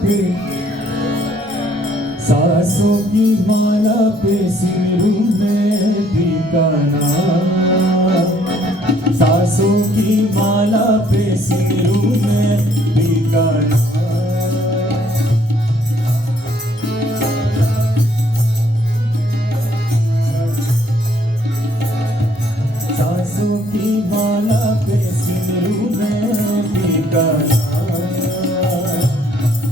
पे, सासों की माला पे सिमरू में पीका नाम, सासों की माला पे सिमरू में पीका नाम। सासों की माला पे सिमरू में पीका नाम,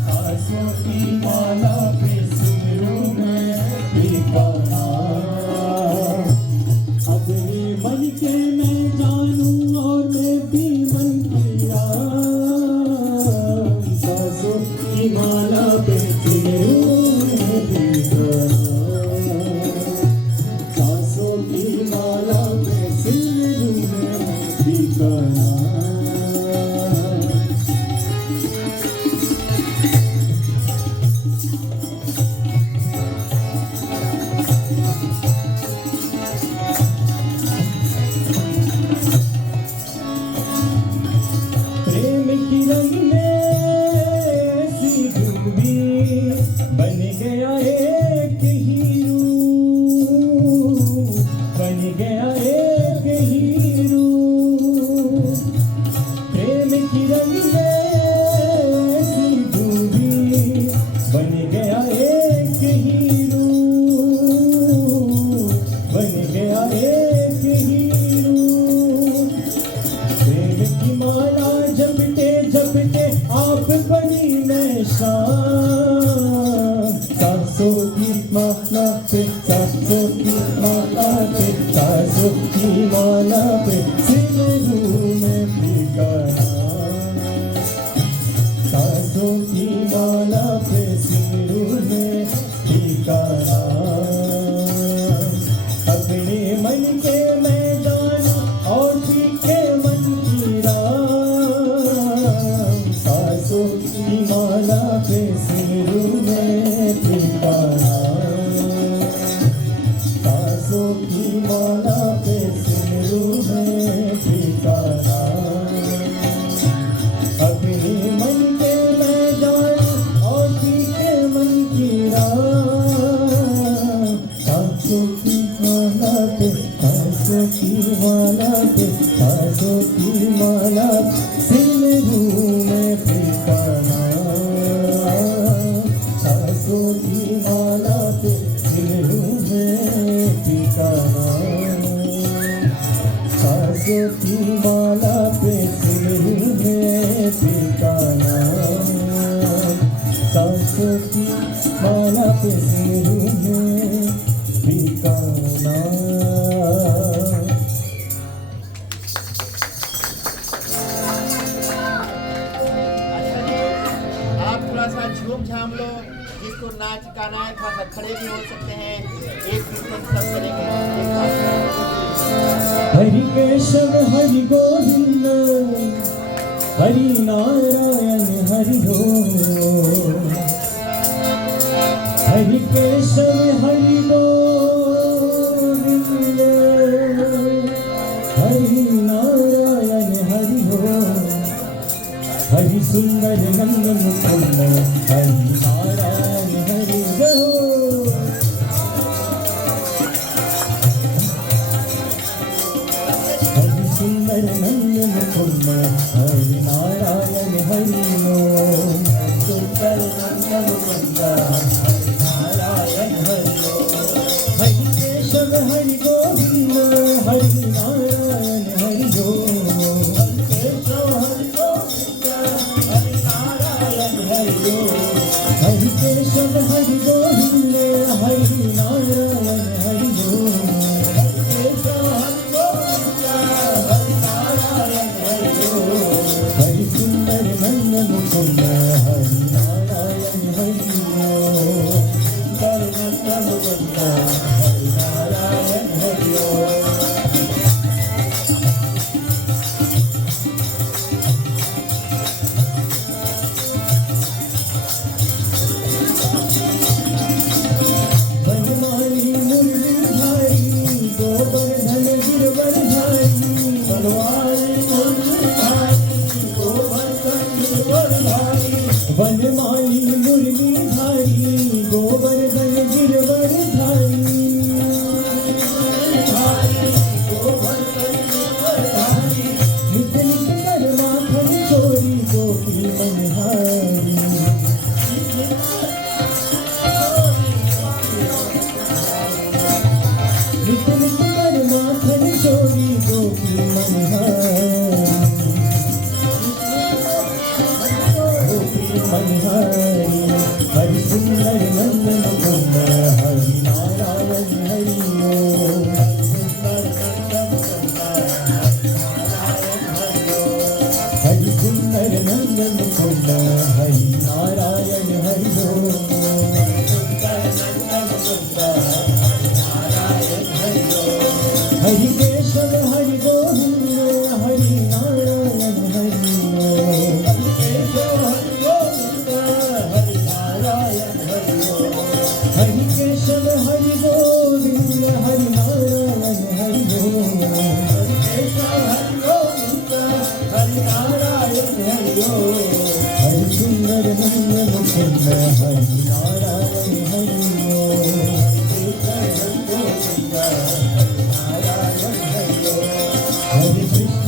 सासों की माला पे सिमरू में पीका नाम। अपने मन के मैं जानूं और मैं भी मन किया, सासों की माला पे सिमरू में पीका नाम, सासों की माला पे सिमरू में पीका नाम। प्रेम की रंग में सी डूबी, बन गया एक हीरो, बन गया एक हीरो। प्रेम की रंग में सी डूबी, बन गया एक हीरो, बन गया एक हीरो। प्रेम की माला जपते जपते आप बनी मैं शाम, सासों की माला पे, सासों की माला पे, सासों की माला पे सिमरू में पीका नाम, सासों की माला पे सिमरू में पीका नाम। अपने मन के मैं जानूं और के मन की राम, सासों की माला पे सिमरू में पीका नाम, सासों की माला पे सिमरू में पीका नाम। अपने मन के मैं जानूं और के मन की राम, सासों की माला पे, सासों की माला पे, सासों की माला सिमरू में पीका नाम, सासों की माला पे सिमरू में पीका नाम, सासों की माला पे सिमरू में पीका नाम, सासों की माला पे सिमरू में पीका नाम। आप थोड़ा सा झूम झाम लो, जिसको नाच गाना है थोड़ा सा खड़े भी हो सकते हैं, एक कीर्तन सब करेंगे एक साथ। हरि केशव हरि गोविंद, हरि नारायण हरि ओम, हरि केशव हरि गोविंद, हरि नारायण हरि ओम, हरि सुंदर नंद मुकुंद, हरि नारायण हरि ओम। हरि सुंदर नंद मुकुंद, हरि नारायण हरि ओम, सुंदर नंद मुकुंद, हरि नारायण हरि ओम, हरि केशव हरि गोविंद, हरि नारायण हरि ओम, हरि केशव हरि गोविंद, हरि नारायण हरि ओम, हरि केशव हरि गोविंद, हरि नारायण हरि ओम, हरि केशव हरि गोविंद, हरि नारायण हरि ओम, हरि सुंदर नंद मुकुंद, हरि नारायण हरि ओम, सुंदर नंद मुकुंद, हरि नारायण हरि ओम। बनमाली मुरलीधारी, गोवर्धन गिरवरधारी, बनमाली मुरलीधारी, गोवर्धन गिरवरधारी, बनमाली मनहारी नित नित कर माखन चोरी गोपी मनहारी मनहारी हरि सुंदर नंदन कुंद हरि नारायण हरि ओम हरि सुंदर नंदन कुंद हरि नारायण हरि ओम हरि केशव हरि गोविंद हरि नारायण हरि ओम हरि केशव हरि गोविंद हरि नारायण हरि ओम हरि सुंदर नंदन कुंद हरि नारायण हरि ओम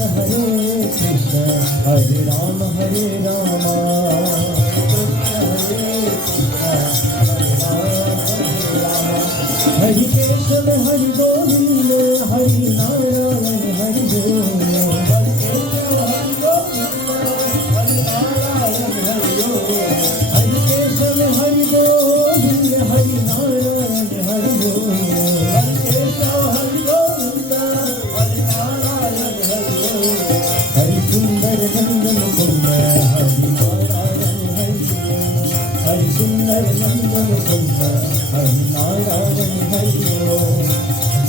हरे कृष्ण हरे राम हरि केशव हरि गोविंद हरि नारायण हरि ओम हरि केशव हरि गोविंद हरि नारायण हरि ओम हरि सुंदर नंदन कुंद हरि नारायण हरि ओम हरि सुंदर नंदन कुंद हरि नारायण हरि ओम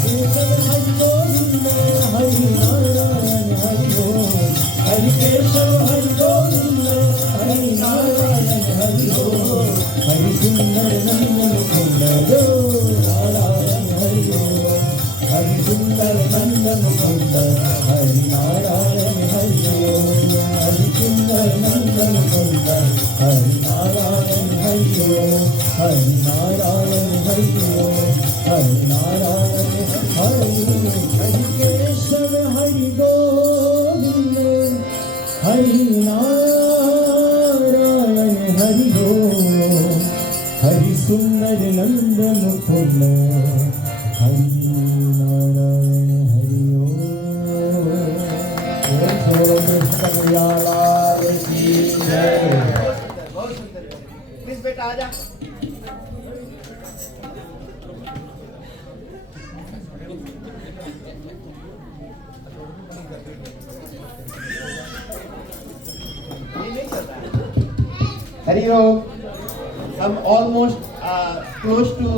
केशव हरि गोविंद हरि नारायण हरि ओम हरि केशव हरि गोविंद हरि नारायण हरि ओम हरि सुंदर नंदन कुंद नारायण हरि ओम हरि सुंदर नंदन कुंद हरि नारायण हरि ओम हरि सुंदर नंदन कुंद हरि नारायण हरि ओम हरि नारायण हरि ओम हरि नारायण हरि हरि केशव हरि गोविंद हरि नारायण हरि ओम हरि सुंदर नंदन कुंद हरि नारायण हरि ओम कृष्ण कन्हैयालाल की जय। बहुत सुंदर। प्लीज बेटा आजा। हरि ओम। हम ऑलमोस्ट क्लोज टू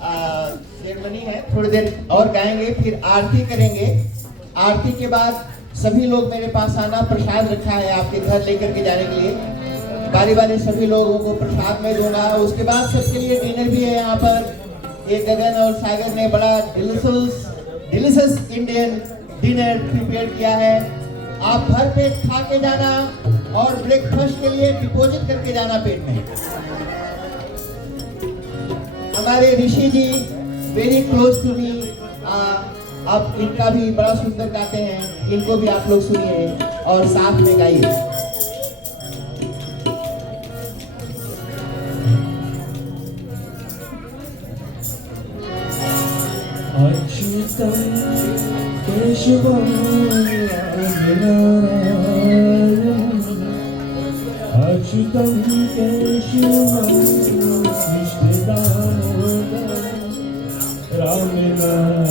सेरेमनी है, थोड़ी देर और गाएंगे, फिर आरती करेंगे। आरती के बाद सभी लोग मेरे पास आना, प्रसाद रखा है आपके घर लेकर के जाने के लिए। बारी बारी सभी लोगों को प्रसाद में दूंगा। उसके बाद सबके लिए डिनर भी है यहाँ पर। ये गगन और सागर ने बड़ा डिलीशियस इंडियन डिनर प्रिपेयर किया है। आप भर पेट खा के जाना और ब्रेकफास्ट के लिए डिपॉजिट करके जाना पेट में। हमारे ऋषि जी वेरी क्लोज टू मी, आप इनका भी बड़ा सुंदर गाते हैं, इनको भी आप लोग सुनिए और साथ में गाइए। अच्युतं केशवं रामनारायणं अच्युतं केशवं कृष्णदामोदरं रामनारायणं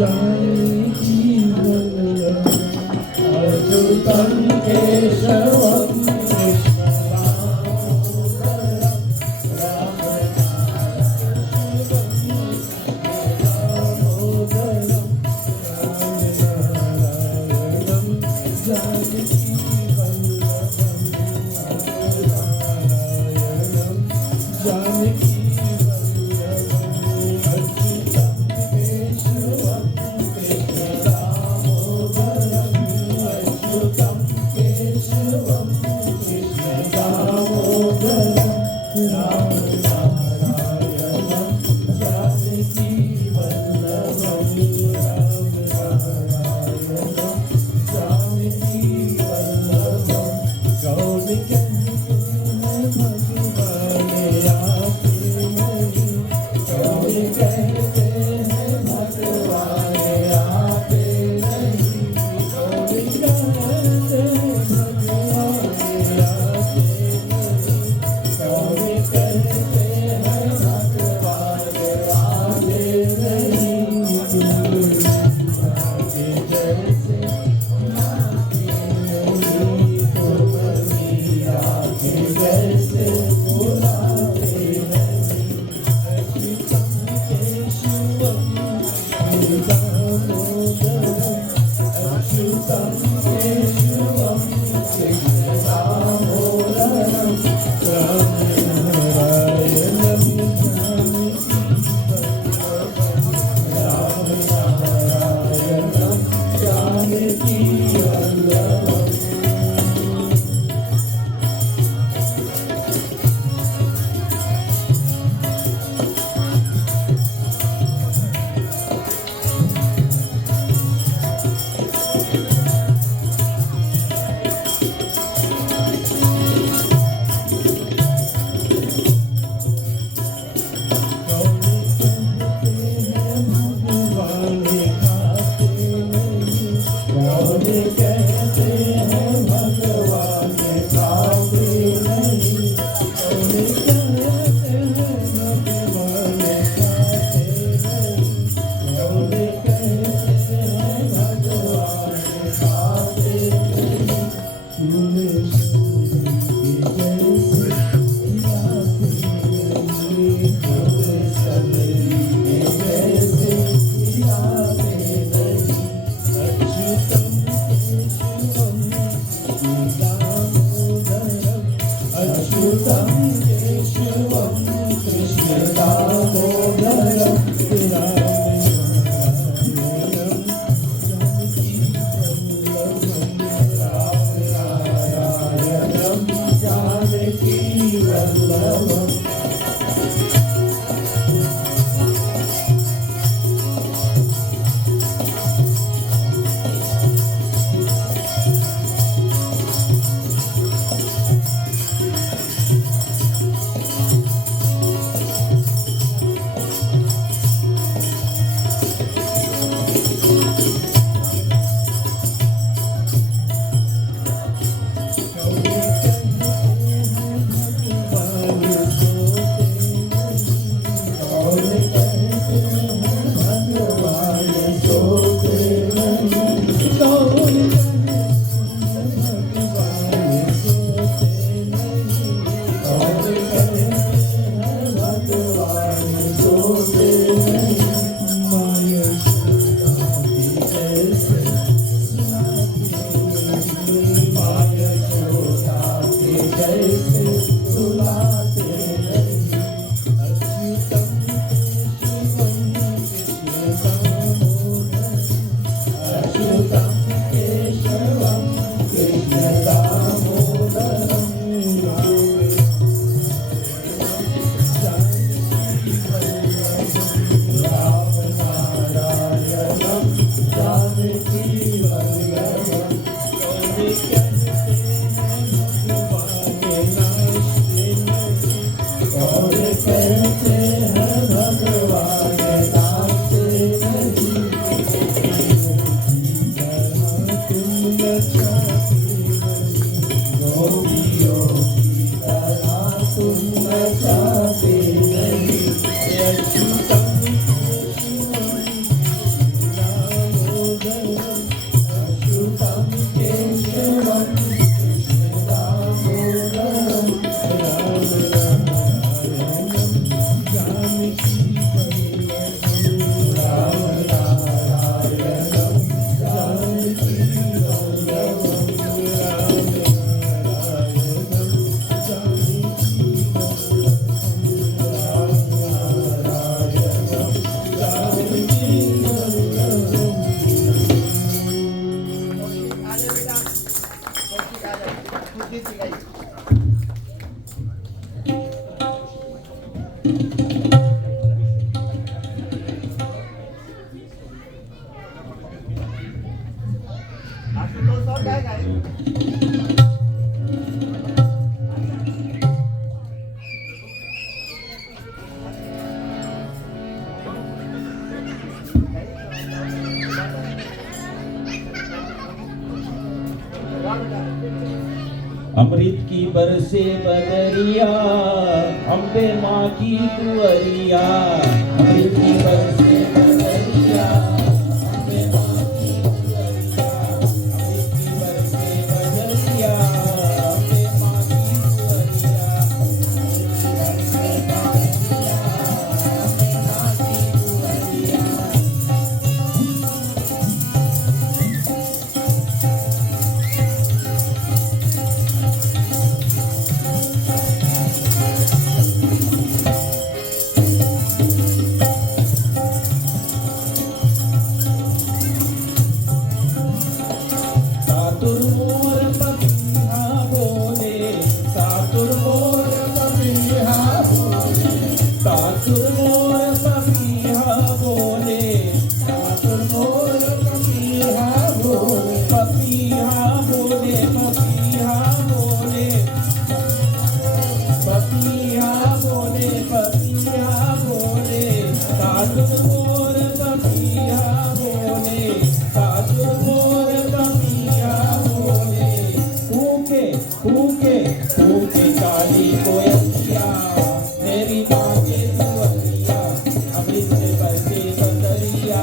जानकीवल्लभं अच्युतं केशवं कौन कहते हैं भगवान आते नहीं, कौन कहते हैं भगवान आते नहीं, कौन कहते हैं भगवान आते नहीं, कौन कहते हैं भगवान आते नहीं, आगे जैसे आते नहीं, तुम भी आगे जैसे बुलाते नहीं, अच्युतम केशवम दामोदरम, अच्युतम केशवम कृष्ण दामोदरम, राम नारायणं जानकी वल्लभम्। कौन कहते हैं भगवान खाते नहीं, कौन कहते हैं भगवान खाते नहीं, कौन कहते हैं भगवान खाते नहीं, तूने अच्युतम केशवम कृष्ण दामोदरम, राम नारायणं जानकी वल्लभम्। आशुतोष और गाएगा। अमृत की बरसे बदरिया, अम्बे माँ की दुअरिया। अमृत की बरसे बदरिया, अम्बे माँ की दुअरिया। अमृत की बरसे बदरिया, अम्बे माँ की दुअरिया। अमृत की बरसे बदरिया, अम्बे माँ की दुअरिया। सातुर मोर पपीहा बोले, सातुर मोर पपीहा बोले, सातुर मोर पपीहा बोले, सातुर मोर पपीहा बोले, पपीहा बोले, पपीहा बोले, पपीहा बोले, पपीहा बोले, सातुर मोर पपीहा बोले, सातुर मोर पपीहा बोले। फूके फूके फूके काली कोयलिया, मेरी माँ के दुअरिया। अमृत से बरसे बदरिया,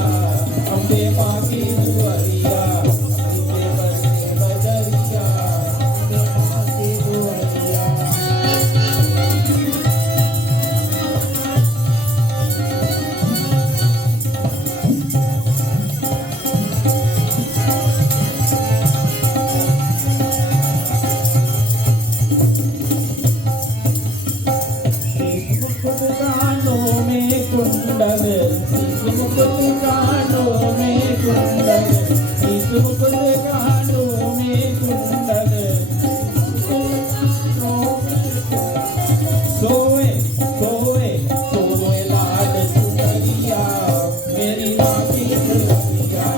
अम्बे माँ की दुअरिया। अमृत से बरसे बदरिया, अम्बे माँ की दुअरिया। मुकुट कानों में कुंडल, मुकुट कानों में कुंडल, मुकुट कानों में कुंडल। सोए सोए सोए लाल चुनरिया, मेरी माँ की दुअरिया।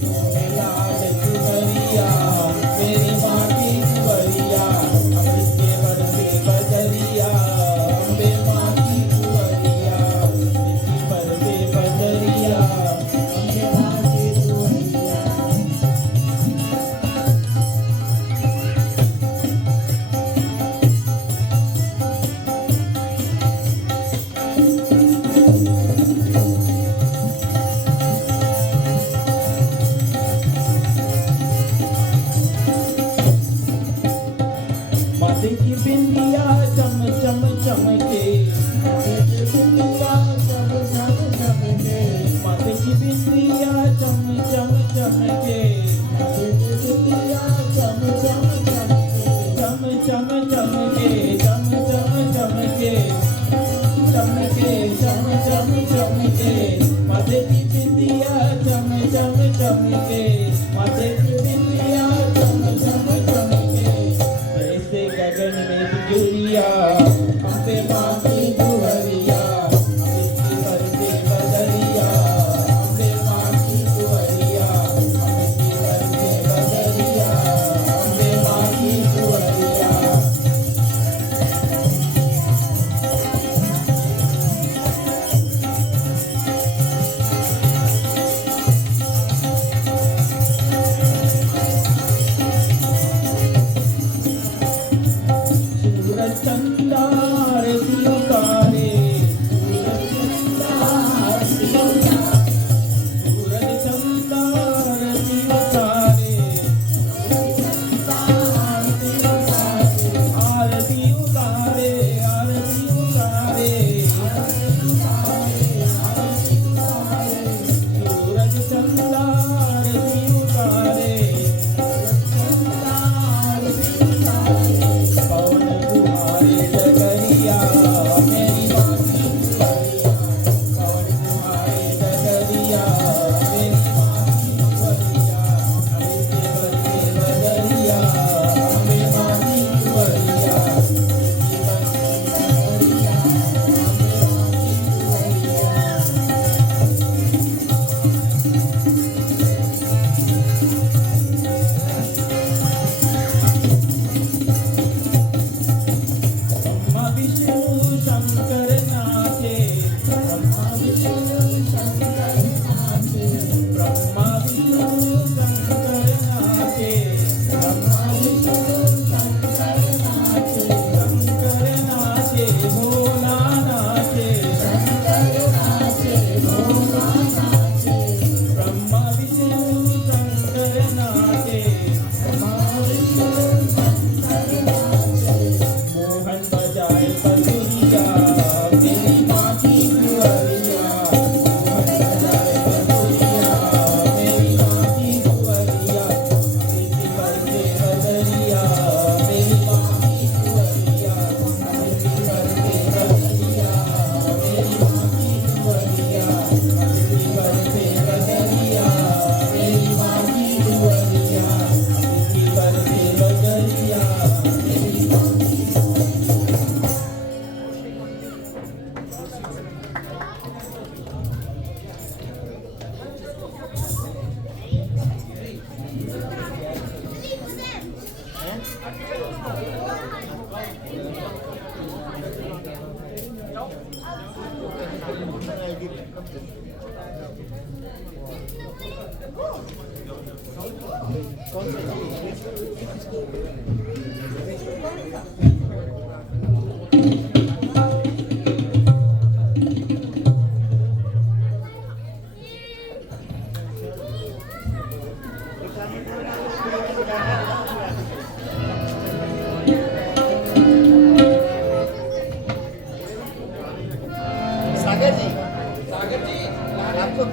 सोए लाल चुनरिया, मेरी माँ की दुअरिया। अमृत के बरसे बदरिया, अम्बे माँ की दुअरिया। अमृत की बरसे बदरिया, अम्बे माँ की दुअरिया। माथे की बिंदिया चम चम चमके, माथे की बिंदिया चम चम चमके, माथे की बिंदिया चम चम चमके, माथे की बिंदिया चम चम चमके, चम चम चमके, चम चम चमके, चमके चम चम चमके। माथे की बिंदिया चम चम चमके, माथे की बिंदिया चम चम चमके। ऐसे गगन में बिजुलिया, अम्बे माँ की दुअरिया। अमृत की बरसे बदरिया, अम्बे माँ की दुअरिया। अमृत की बरसे बदरिया, अम्बे माँ की दुअरिया। सूरज चंदा सागर जी, आपको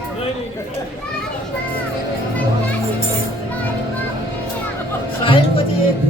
साहिल को जी एक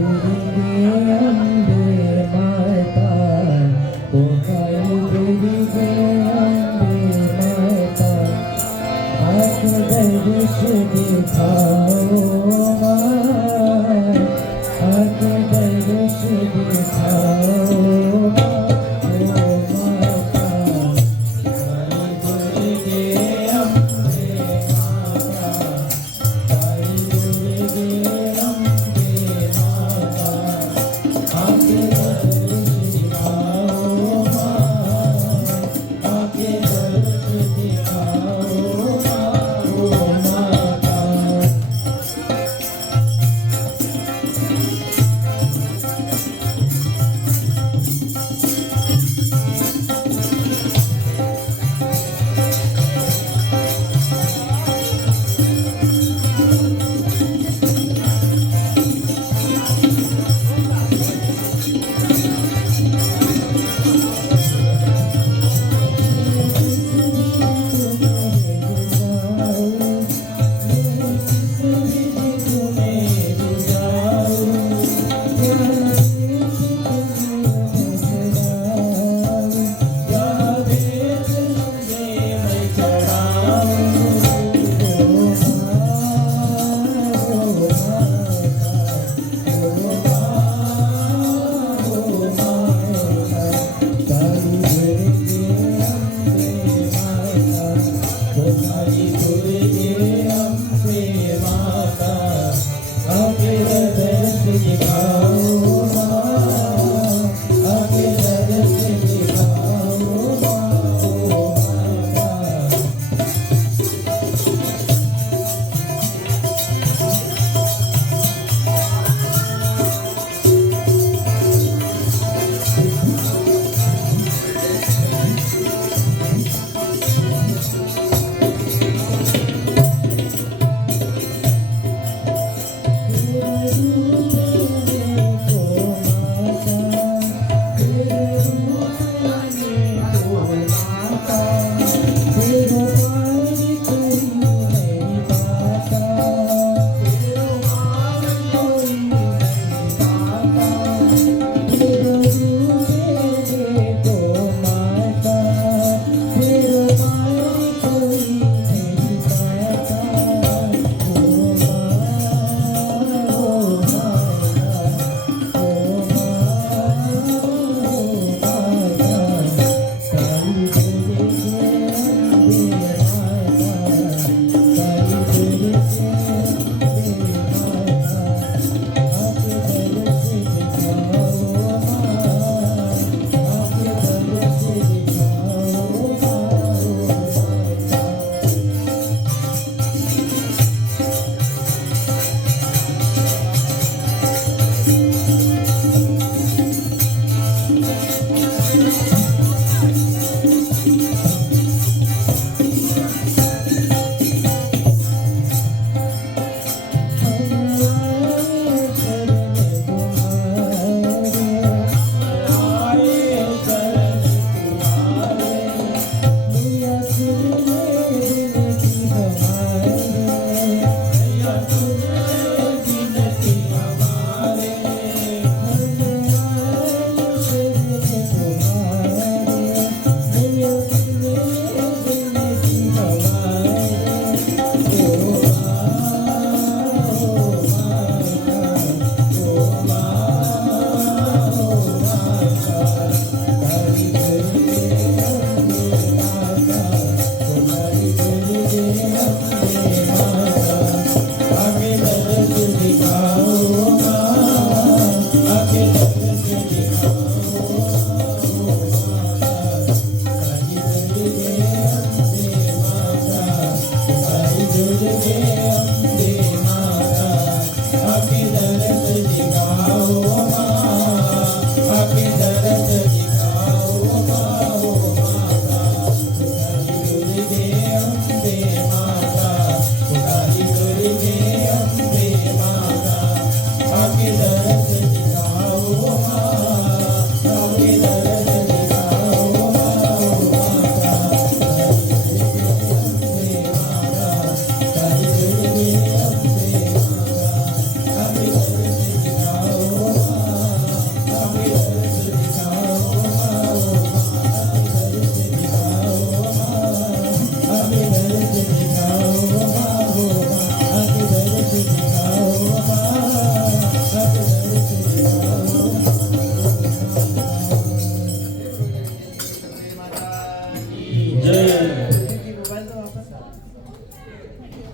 मोबाइल तो वापस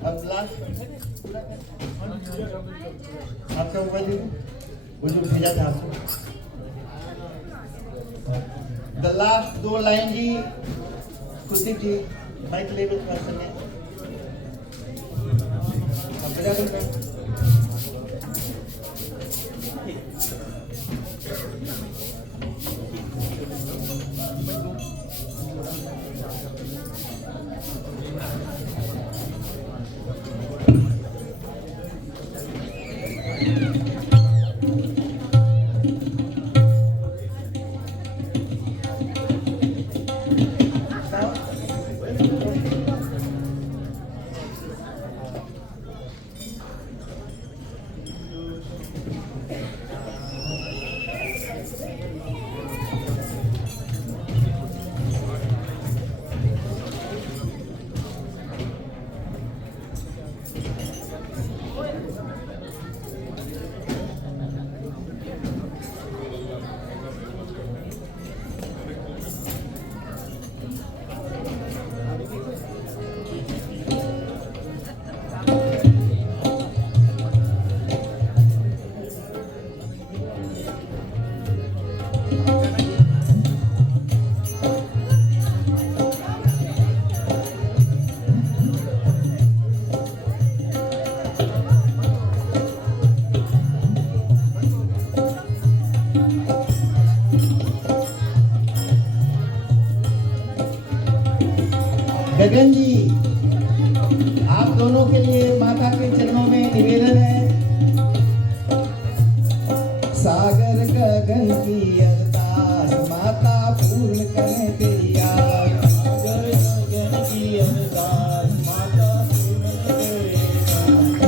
अब लास्ट आपका मोबाइल दे वो जो भेजा था आपको द लास्ट 2 लाइन जी कुलदीप जी माइक ले लो थोड़ा सा ले अब बजा दो गगन जी आप दोनों के लिए माता के चरणों में निवेदन है सागर गगन की अरदास माता पूर्ण करें तेरी आस सागर गगन की अरदास माता पूर्ण करें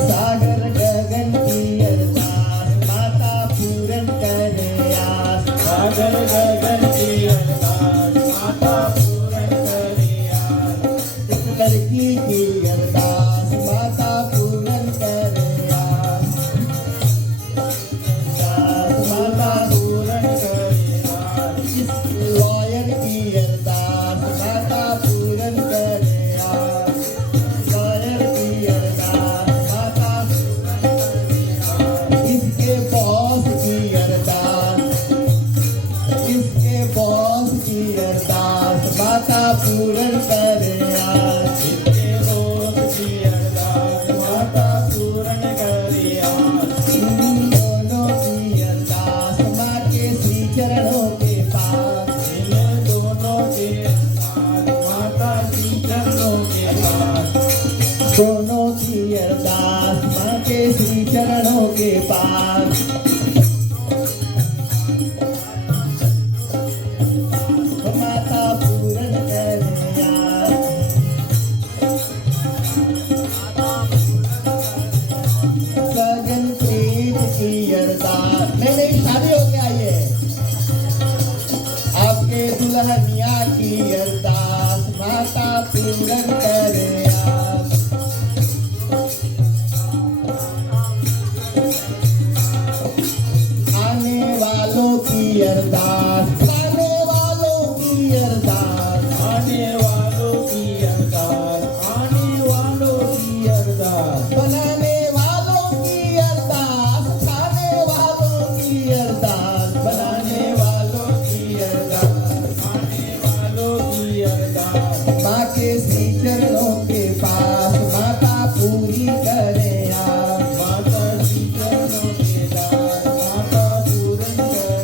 सागर गगन की अरदास माता पूर्ण करें आस सागर गगन की अरदास माता लड़की की अरदास माता पूर्ण करे आस माता पूर्ण करे आस लॉयर की अरदास माता पूर्ण करे आस लॉयर की अरदास माता पूर्ण करे आस इसके बॉस की अरदास इसके बॉस की अरदास माता पूर्ण करे आस चरणों के पास इन दोनों के माता की चरणों के पास दोनों की अरदास माँ के श्री चरणों के पास माता पूर्ण करे गगन प्रीत की अरदास नहीं शादी हो गया ये आपके दुल्हनिया की अरदास माता पूर्ण करे आस आने वालों की अरदास आने वालों की अरदास आने वालों की अरदास आने वालों की अरदास बनाने वालों की अरदास खाने वालों की अरदास बनाने वालों की अरदास आने वालों की अरदास माँ के श्री चरणों के पास माता पूरी करे आस माता श्री चरणों के पास माता पूर्ण करे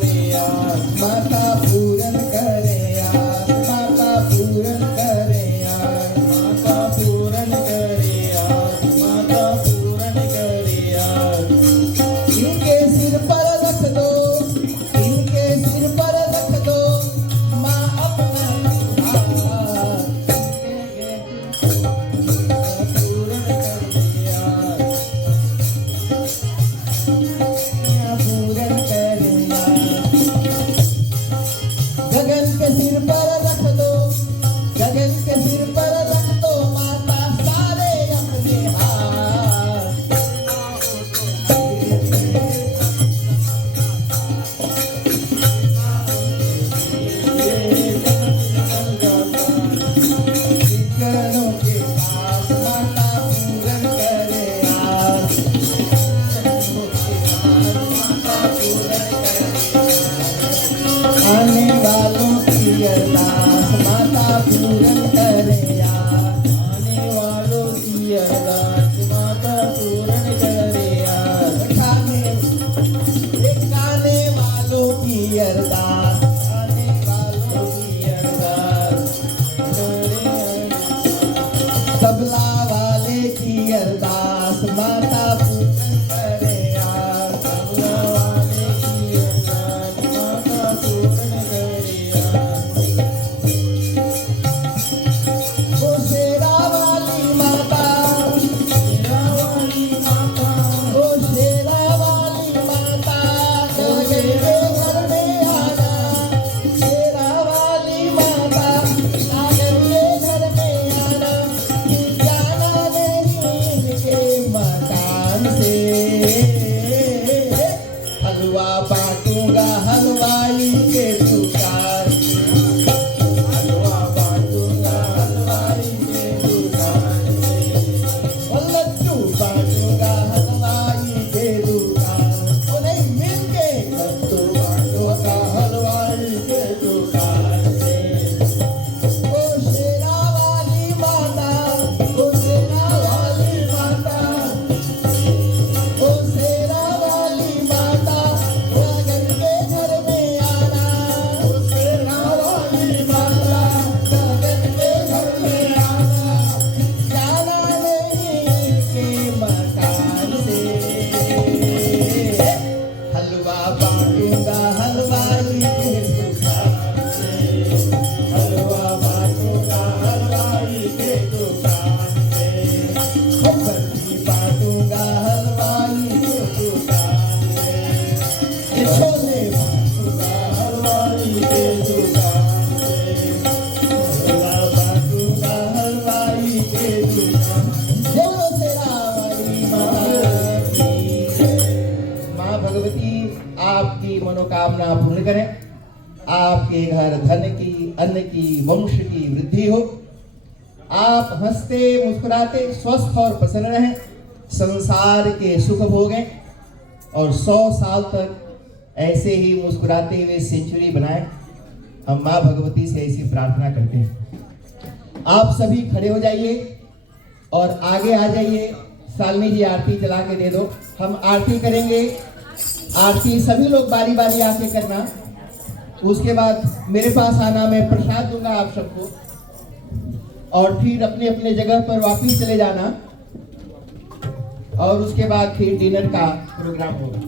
आस माता पूर्ण करे आस माता पूर्ण करे आस माता पूर्ण करे आस माता पूर्ण करे आस इनके सिर पर रख दो इनके सिर पर रख दो माँ अपना हाथ पूर्ण करे आस पूर्ण करे आस की अरदास, आने वालों की अरदास, तबला वाले की अरदास, माता पूजन करे यार, तबला वाले की अरदास, माता पूजन करे यार। ओ शेरा वाली माता, शेरा वाली माता, ओ शेरा वाली माता, गगन के घर में आना, शेरा वाली माता, गगन के घर में आना, जाना नहीं इनके मकान से, हलवा बांटूंगा हलवाई के दुकान से, हलवा बांटूंगा हलवाई के दुकान से, ओ लड्डू बांटूंगा हलवाई के दुकान, ओ नहीं मिलके लड्डू बांटूंगा हलवाई के दुकान से। ओ शेरा वाली माता, ओ शेरा वाली माता, ओ शेरा वाली माता, गगन के घर में आना, ओ शेरा वाली माता, गगन के घर में आना, जाना नहीं के मकान से, हलवा बांटूंगा हलवाई के दुकान से, हलवा बांटूंगा हलवाई के दुकान से, बर्फी बांटूंगा हलवाई के दुकान से, छोले बांटूंगा हलवाई के दुकान से, हलवा बांटूंगा हलवाई के दुकान से। बोलो शेरा वाली माता की जय। माँ भगवती आपकी मनोकामना पूर्ण करें, आपके घर धन की, अन्न की, वंश की वृद्धि हो, आप हंसते मुस्कुराते स्वस्थ और प्रसन्न रहें, संसार के सुख भोगें और 100 साल तक ऐसे ही मुस्कुराते हुए सेंचुरी बनाएं। हम माँ भगवती से ऐसी प्रार्थना करते हैं। आप सभी खड़े हो जाइए और आगे आ जाइए। शालिनी जी आरती चला के दे दो, हम आरती करेंगे। आरती सभी लोग बारी बारी आके करना, उसके बाद मेरे पास आना, मैं प्रसाद दूंगा आप सबको और फिर अपने अपने जगह पर वापिस चले जाना और उसके बाद फिर डिनर का प्रोग्राम होगा।